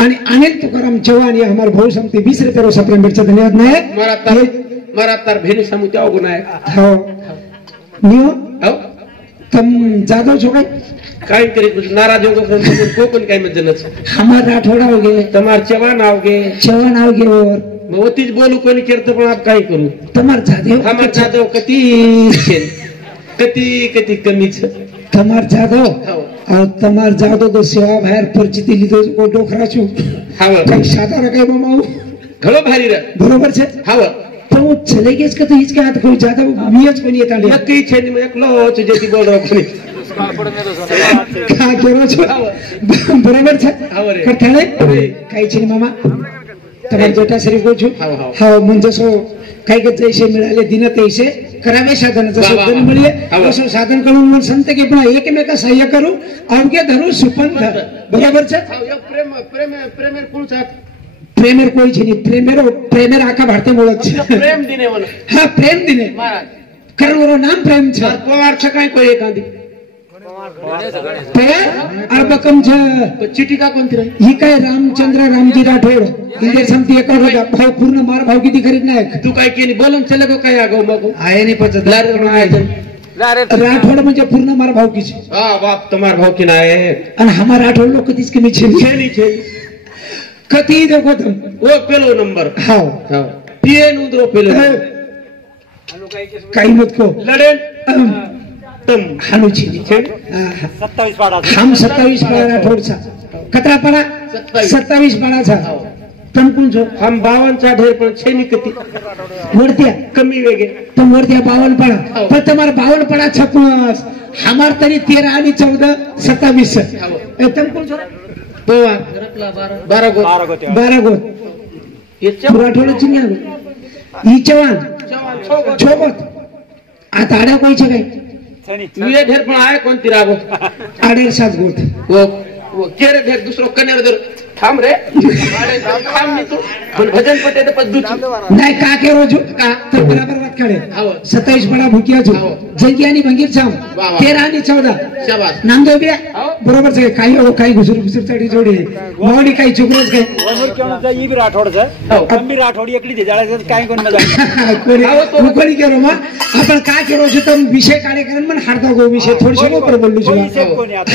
आणि अनिल तुकाराम चव्हाण ये हमारे भाऊ समते 20 रुपये रो 17 मिनट धन्यवाद नायक मारा तार भेनी समुद्या हो नायक हो नियो हो तम जादव छो काय करे नाराज हो को पण काय मजनच हमारा राठौड़ा हो गए तमार चव्हाण आओगे और मवतीच बोलू कोणी करतो पण आप काय करू तमार जादव हमार जादव कती कमीच तमार जादव और तमार जादव तो सेवा बाहेर परिचिती लिधो को डोखरा छु हाव काही साधा काय मामाऊ घणो भारी रे बरोबर छे हाव तो चले गेस का तो हिच के हाथ कोई जादव मियच कोणी येता ले नक्की छे नि एकलो च जेती बोल रहो कोणी का करो छो बरोबर छे हाव रे करथाले काही छे मामा तमार जोटा श्री को छु हाव म्हणजे सो काही के जैसे मिळाले दिन तैसे करावे साधन जसं धन मिळले तसं साधन करून मन संत के पण एकमेका सहाय्य करू अवघे धरू सुपंथ बरोबर छे प्रेमेर कोणचा प्रेमेर कोई छे नहीं प्रेमेर आखा भारतीय बोलत छे प्रेम दिने मन हां प्रेम दिने महाराज करोरो नाम प्रेम छे पवार छ काय कोई एखादी ते अरबकम छे चिठी का कोणती रे ही काय रामचंद्र रामजी राठोड इंदे समती एक भाव पूर्ण मार भाव किती खरीद नाही तू काय केली बोलून चले गो काय आगो मग आहे नाही पचत लारे राठोड म्हणजे पूर्ण मार भाव की छे हां बाप तुम्हार भाव की नाही आणि हमार राठोड लोक कधीच कमी छे छे कती देखो तुम वो पेलो नंबर हां हां पीएन उदरो पेलो काही मत को लड़े तुम हानुची 27 पाडा हम 27 पाडा राठोड चा कतरा पाडा 27 पाडा चा तुम कोण छो हम 52 चा ढेर पण छेनी कती वरतिया कमी वेगे तुम वरतिया 52 पाडा पण तुम्हार 52 पाडा छपस हमार तरी 13 आणि 14 27 तुम कोण छो पवार 12 गोत ये राठोड चिन्ह ई चव्हाण छोबत आता आड्या कोई छे काय ये ढेर पण आहे कोणती रागो आडे 7 गोट वो केरे ढेर दुसरो कनेर दर थांब रे थांब नी तू भजन पटे ते पद्दू नाही का के रोज का तर बराबर बात करे 27 बडा भुकिया छु जंगी आणि भंगीर छाम 13 आणि 14 शाबाश नामदेव बिया बरोबर छे काही हो काही घुसुर चढी जोडी मोडी काही चुकरोज काय वनूर केवण जा ई बी राठोड छे कमी राठोडी एकली दे जाळे काय कोण मजा कोणी केरो मा आपण काय केरो छ तर विषय कार्यक्रम मन हारता गो विषय थोडीशी ऊपर बोललो छ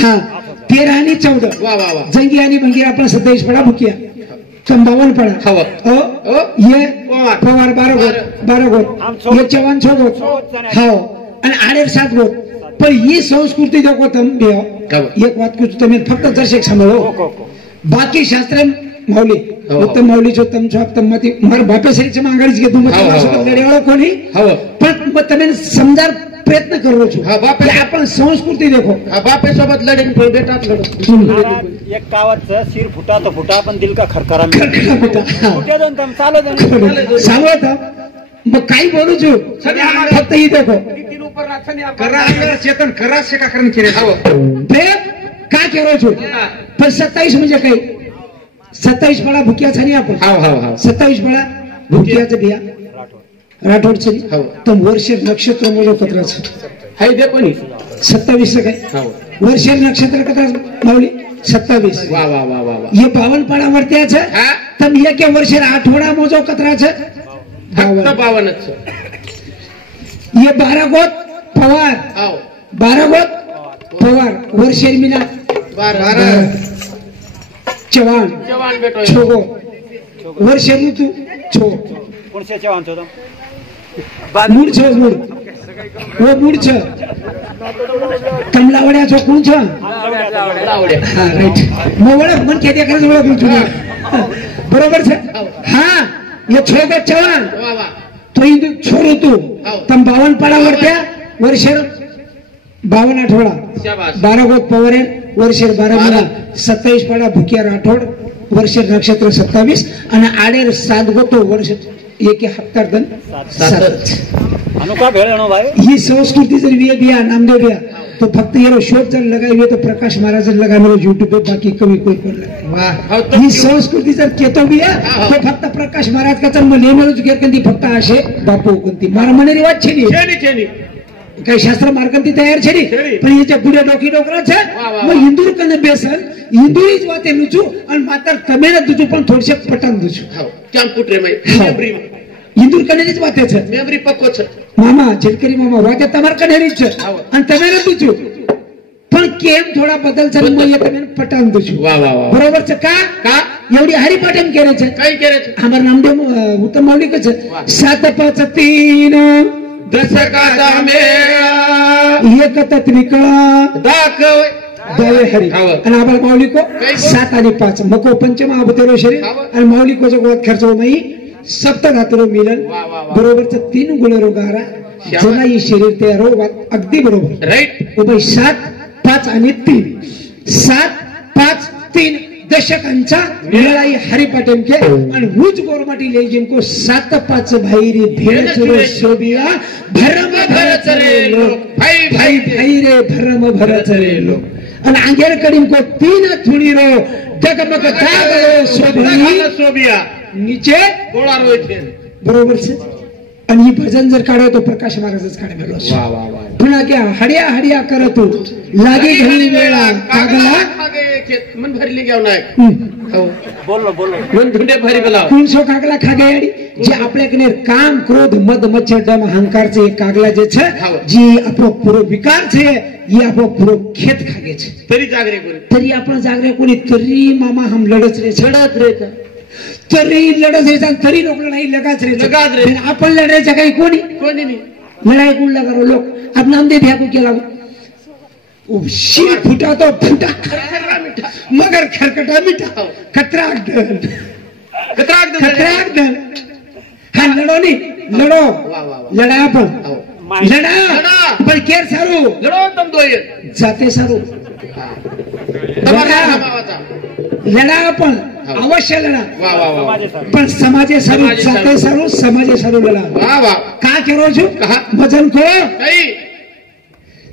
हां 13 आणि 14 वाह वाह वाह जंगी आणि भंगीर आपण 27 बडा भुकिया 52 पडा ओ ये पवार 12 गोट ये चव्हाण 6 गोट हो आणि आडे 7 गोट पण ही संस्कृती देखो तुम एक बात कुछ तुम्हें फक्त दर्शक समझो बाकी शास्त्र माऊली फक्त माऊली जो तुम छो तुम मती मार बापे सरीचे मांगाडीच घे तुम सोबत लढेवाळा कोणी पण तुम्ही समजार प्रयत्न करू छु हां बापे आपण संस्कृती देखो हां बापे सोबत लढेन पण बेटात लढ एक कावतचं सिर फुटा तो फुटा पण दिल का खरखरा फुट्या दोन तम चालो दे सांगत मग काही बोलू छु फक्त ही देखो तीन ऊपर राखनी करा चेतन करा से का करण केले प्रेम का केरो छु पण 27 म्हणजे काय 27 बडा भुकिया छनी आपण हां 27 बडा भुकियाचं बिया राठोड छनी तुम वर्ष नक्षत्र मोजो कतराच हाय दे कोणी 27 काय वर्ष नक्षत्र कतराच माऊली 27 वाह वाह वाह वाह ये 52 पाडा वरत्या छे तुम ये के वर्ष आठवडा मोजो कतराच फक्त 52 च ये 12 गोत पवार 12 गोत पवार वर्षेर मिना 12 चव्हाण बेटो छोगो वर्षेर ऋतू छो कोणसे चव्हाण छो मूड छ मूड वो मूड छ कमलावड्या छो कोण छ हां राइट मोवळा मन के देखा जोळा बिचू बरोबर छ हां ये छोगो चव्हाण वाह वाह तो इंदु छोरो तू तम 52 पाडा वरत्या वर्षेर 52 आठवडा शाबाश 12 गोत पवरे वर्षेर 12 महिना 27 पाडा भुकिया राठोड वर्षेर नक्षत्र 27 आणि आडेर 7 गोत वर्ष एक हफ्तार दन 7 अनुका भेळनो भाई ही संस्कृती जर वे दिया नामदेव दिया तो फक्त ये शोध जर लगाई तो प्रकाश महाराज लगा मेरे YouTube पे बाकी कभी कोई कर वाह ही संस्कृती जर केतो बिया तो फक्त प्रकाश महाराज का तर मले मेलो जुगेर कंदी फक्त आशे बापू कोणती मार मने रिवाज छेनी काही शास्त्र मार्गंती तयार છે પણ એ જે બુડે ડોકી ડોકરા છે હું હિન્દુ કને બેસન હિન્દુઈ જ વાતે લુચું અને માતર તમે ન દુચું પણ થોડશે પટન દુચું કેમ પુત્રે મે મેમરી હિન્દુ કને જ વાતે છે મેમરી પક્કો છે મામા જેલકરી મામા વાતે તમાર કને જ છે અને તમે ન દુચું પણ કેમ થોડા બદલ છે હું એ તમે પટન દુચું વાહ વાહ વાહ બરોબર છે કા एवढी हरिपाठम केले छे कई करे छे हमर नामदेव उत्तम मावली के छे 7 5 3 दशकाचा मेळा एक तत्विकळा दाखव दवे हरी आणि आबाल मावली को 7 आणि 5 मको पंचम अवतारो शरीर आणि मावली को जो गोत खर्चो मई सप्तधातुरो मिलन बरोबर च 3 गुणरो गारा जना ही शरीर ते रो अगदी बरोबर राईट ओ भाई 7 5 आणि 3 7 5 3 दशकांचा मेळाई हरिपाठम के आणि हुज गोरमाटी ले जिनको 7 5 भाईरी भेड़ चलो शोभिया भरम भरत रे लोक भाई भाई भाई रे भरम भरत रे लोक आणि आंगेर कडिन को 3 थुणी रो जगमग दागलो शोभिया नीचे गोळा रोय छे बरोबर छे आणि ही भजन जर काढो तो प्रकाश महाराजच काढे मेलो वाह वाह वाह पुन्हा क्या हडिया हडिया करतो लागे घरी वेळा कागला खागे खेत मन भरली गेव नाही बोलो बोलो मन धुंडे भरी बोलाव 300 कागला खागे याडी जे आपल्याकडे काम क्रोध मद मच्छर दम अहंकार चे कागला जे छे जी आपलो पूरो विकार छे ये आपलो पूरो खेत खागे छे तरी जागरे कोणी तरी आपण जागरे कोणी तरी मामा हम लढत रे छडत रे तरी लढत रे तरी लोक लढाई लगाच रे आपण लढायचं काही कोणी कोणी नाही लढाई कोण लगारो लोक आप नाम दे दिया को क्या लागो ओ शिर फुटा तो फुटा मगर खरकटा मिठा खतराक दल हा लढो नी लढो लढा आपण लढा पण केर सारू लढो तम दोय जाते सारू लढा आपण अवश्य लढा पण समाजे सारू जाते सारू समाजे सारू लढा वाह वाह का करो छो भजन को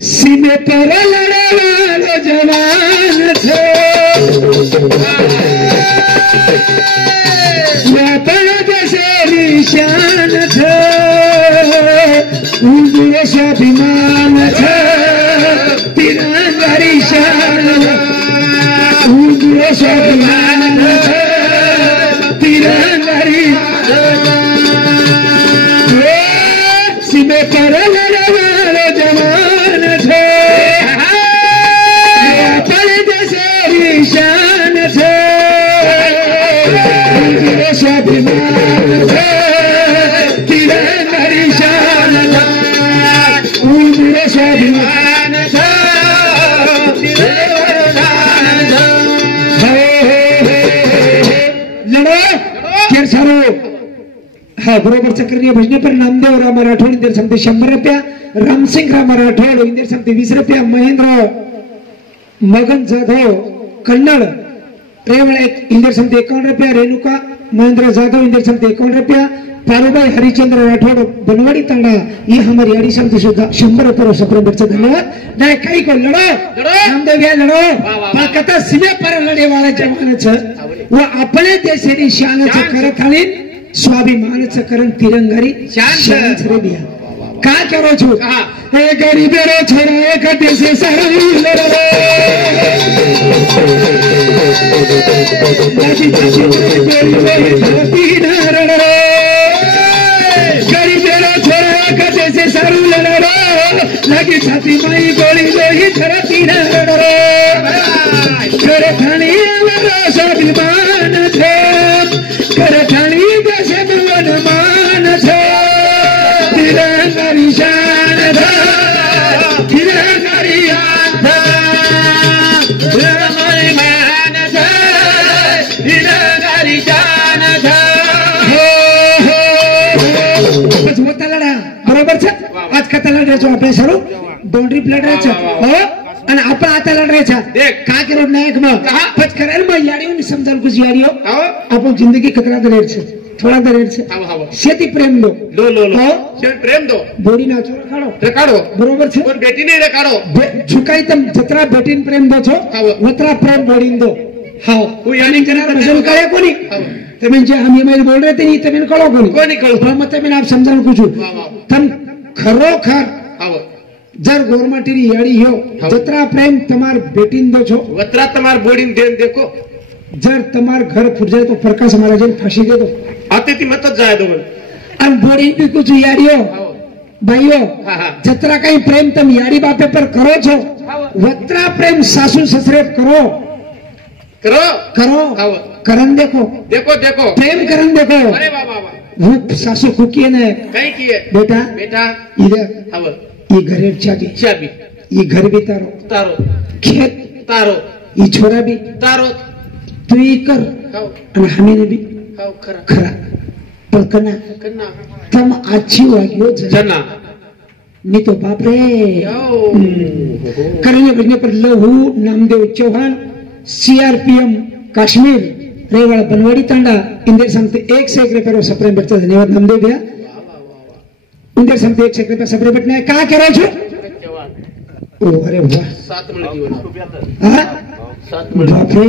सीमे पर लड़ालो जवान छे अपन देशे निशान छे उंगले स्वाभिमान छे तिरंगारी शान उंगले स्वाभिमान छे तिरंगारी सीमे पर लड़ालो जवान छे अपन देशे निशान छे उंगले स्वाभिमान छे तिरंगारी शान उंगले स्वाभिमान छे लड़ो केर सारो हा बरोबर चक्रीय भजने पर नामदेव राम राठोड इंदर समते 100 रुपया रामसिंग राम राठोड इंदर समते 20 रुपया महेंद्र मगन जाधव कन्नड़ प्रेमळ इंदर समते 51 रुपया रेणुका महेंद्र जाधव इंदर समते 51 रुपया पारुभाई हरिचंद्र राठोड बनवाड़ी तांडा ये हमारी आड़ी समते सुद्धा 100 रुपया सप्रबरचा धन्यवाद नाही काही को लढो नामदेव घ्या लढो पण कथा सीमे पर लढे वाला जवान छ व आपले देशेनी शान छ करत खाली स्वाभिमान च करण तिरंगारी शान छ रे बिया का करो छो ए गरीबेरो छोरा एक देशे सरल लढो लागी छाती गरीबेरो छोरा एक देशे सरल लढो लागी छाती माई गोली गोली धरती न लढो करे थाणी आलो स्वाभिमान छे करे थाणी देशे भवन मान छे तिरंगारी शान तिरंगारी तिरंगारी मान तिरंगारी शान होता लढा बरोबर छे आज कथा लढायचो आपले सर्व बाउंड्री लढायचं हो आणि आपण आता लढायचा का करो नायक मग पच करायला मग याडीओ समजाल कुछ याडीओ आपण जिंदगी खतरा दरेर छे थोड़ा दरेर छे शेती प्रेम दो लो लो लो शेती प्रेम दो बोडी नाचो रखाडो बरोबर छे पण बेटी नहीं रखाडो झुकाई तम जत्रा बेटीन प्रेम दो छो वत्रा प्रेम बोडीन दो हाओ वो यानी करा भजन करे कोनी तमे जे हम ये बोल रहे थे तमे कळो कोनी कळो पण मग तमे आप समजाल कुछ तम खरोखर जर गोरमाटीनी याड़ी हो जतरा प्रेम तमार बेटीन दो छो वतरा तमार बोडीन देन देखो जर तमार घर फुट जाए तो प्रकाश महाराज ने फांसी दे दो आते थी मत जाए दो और बोडीन भी कुछ याड़ी हो भाइयों जतरा कहीं प्रेम तम याड़ी बापे पर करो छो वतरा प्रेम सासू ससुरे करो करो करो करन देखो देखो देखो प्रेम करन देखो अरे वाह वाह वो सासू कुकिए ने कहीं किए बेटा बेटा इधर ये घरे चाबी चाबी ये घर भी तारो तारो खेत तारो ये छोरा भी तारो तू ये कर और हमें भी खरा खरा पण कना तम आची वाग्यो जना नहीं तो बाप रे करने पर लहू नामदेव चौहान सीआरपीएम कश्मीर रेवाड़ा बनवाड़ी तांडा इंदर समते 1 से 1 रुपये सप्रे बच्चा धन्यवाद नामदेव भैया इंदर समते 1 से 1 रुपये सप्रे बटना है क्या कह रहे छो ओ अरे वाह 7 मिनट जीवन हां 7 मिनट बाप रे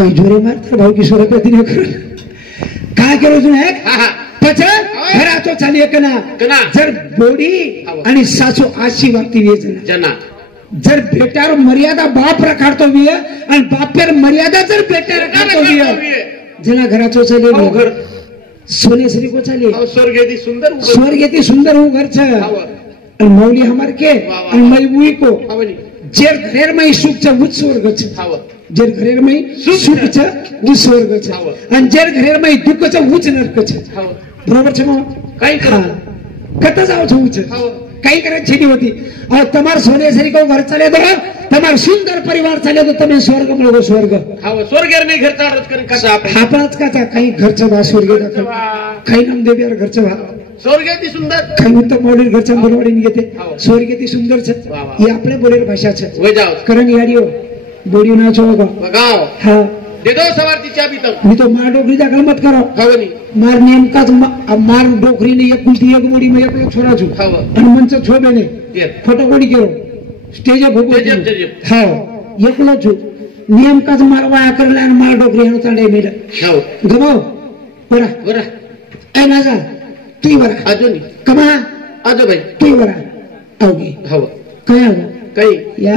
कई जोरे मार तर भाऊ की 100 रुपये दिन कर काय करो तू है पचा घरा तो चालिए कना जर बोडी आणि सासू आशी वागती वे जना जर बेटार मर्यादा बाप रखाडतो वी आणि बापेर मर्यादा जर बेटा रखाडतो वी जना घराचो चाले घर सोने श्री को चाले स्वर्ग सुंदर हूँ घर छ आणि मौली हमार के आणि मलबुई को जेर घरेर में सुख छ उच्च स्वर्ग छ जेर घरेर में सुख छ उच्च स्वर्ग छ आणि जेर घरेर में दुःख छ उच्च नरक छ बरोबर छ मग काही करा कता जाओ छ उच्च काही करे छेनी होती और तमार सोने सरी को घर चले दो तमार सुंदर परिवार चले दो तमे स्वर्ग मिलो स्वर्ग स्वर्ग नहीं घर चालत कर कसा आपणच का काही घरचं बा स्वर्ग दाखल काही नाम देव यार घरचं बा स्वर्ग ती सुंदर काही उत्तम मौलिक घरचं बोलवाडीन घेते स्वर्ग ती सुंदर छ ही आपले बोलेर भाषा छ वय जाओ करण याडियो बोडियो ना छो बगाओ हां दे दो सवार ती चाबी तम नहीं तो मार डोकरी दाखल मत करो हवनी मार नेम का मार डोकरी ने एक कुलती एक बोडी में एक लोग छोरा छु आणि मंच छोबे ने फोटो कोडी केरो स्टेज भोगो हां एक लोग छु नियम का मारवा करला आणि मार डोकरी हनो तांडे मेड हां गमो बरा बरा ए नाजा तू बरा आजो नी कमा आजो भाई तू बरा आओगी हां काय आओ कई या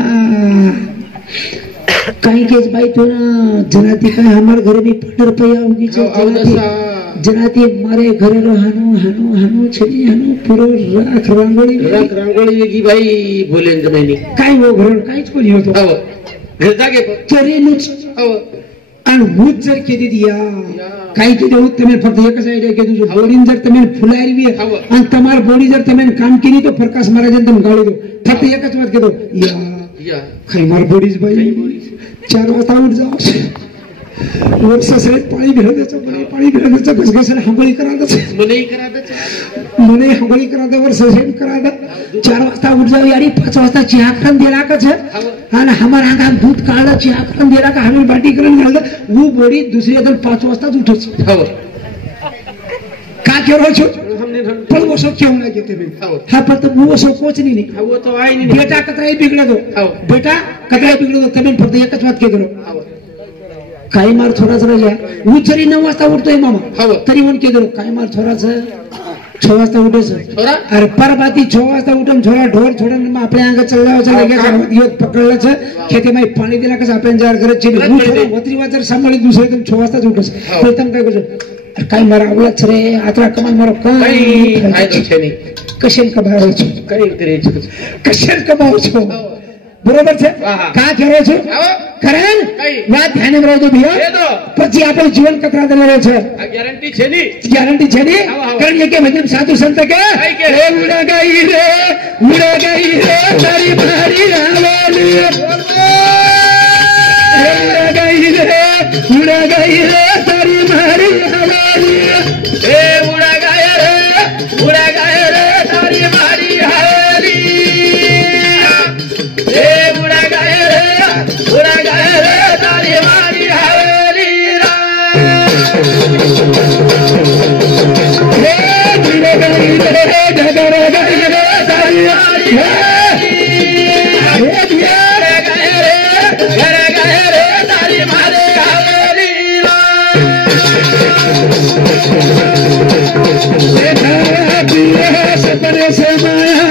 काही केस बाई तो ना जनाती काय हमार घरे भी 15 रुपया होगी जनाती मारे घरे रो हानो छली हानो पूरो राख रांगोळी की भाई बोलेन जमेनी काय वो घर काहीच कोणी होतो हाव घर जागे तरी नुच हाव आणि भूत जर केदी दिया काही केदी होत तुम्ही फक्त एकच आयडिया केदी जो बोडीन जर तुम्ही फुलायली आणि तमार बोडी जर तुम्ही काम केली तो प्रकाश महाराज तुम गाळी दो फक्त एकच वाट केदो या खाई मार बोडीज बाई 4 वाजता उठ जाओ वर ससरे पाणी भिडण्याचं पाणी भिडण्याचं घसघसन हंबळी करायचं मने हंबळी करायचं वर ससरे करायचं 4 वाजता उठ जाओ यारी 5 वाजता चहा करून दिला का छ आणि हमार आगा दूध काढलं चहा करून दिला का हमें बाटी करून घाललं वो बोडी दुसरी दिन 5 वाजता उठच हो का केरो छो पण वो सब क्यों ना कहते हैं हां पर तो वो सब कुछ नहीं वो तो आई नहीं बेटा कतराई बिगड़ दो बेटा कतराई बिगड़ दो तमें फक्त एकच बात के करो काही मार थोडाच राहिला उचरी 9 वाजता उठतोय मामा तरी म्हणून के दो काही मार थोडाच 6 वाजता उठायचं अरे परबाती 6 वाजता उठून छोरा ढोर छोडून मग आपल्या अंग चढला लगेच पकडलं खेते माई पाणी दिला कसं आपण जार करत चिनी वत्री वाजर सांभाळी दुसरे दिन 6 वाजताच उठस प्रथम काय करतो काय मारा आवलाच रे आता कमान मारो काही फायदा नाही कशेन कमावायचो काही करायचं कशेन कमावायचो बरोबर છે का કરો છો કરણ વાત ધ્યાને રાખજો ભૈયા પછી આપણે જીવન કતરા દેવાનો છે આ ગેરંટી છે ની કારણ કે ભજન સાધુ સંત કે એ ઉડા ગઈ રે તારી મારી રાવલી ઉડા ગઈ રે તારી મારી રાવલી એ ઉડા ગયા રે તારી મારી રાવલી सपने से माया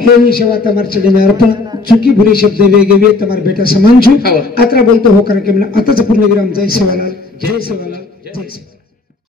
हे ही सेवा तमार चले में अर्पण चुकी बुरी शब्द वेगे वे तमार बेटा समान छु अत्र बोलतो हो कारण के आताच पूर्ण विराम जय सेवालाल जय सेवालाल जय सेवालाल।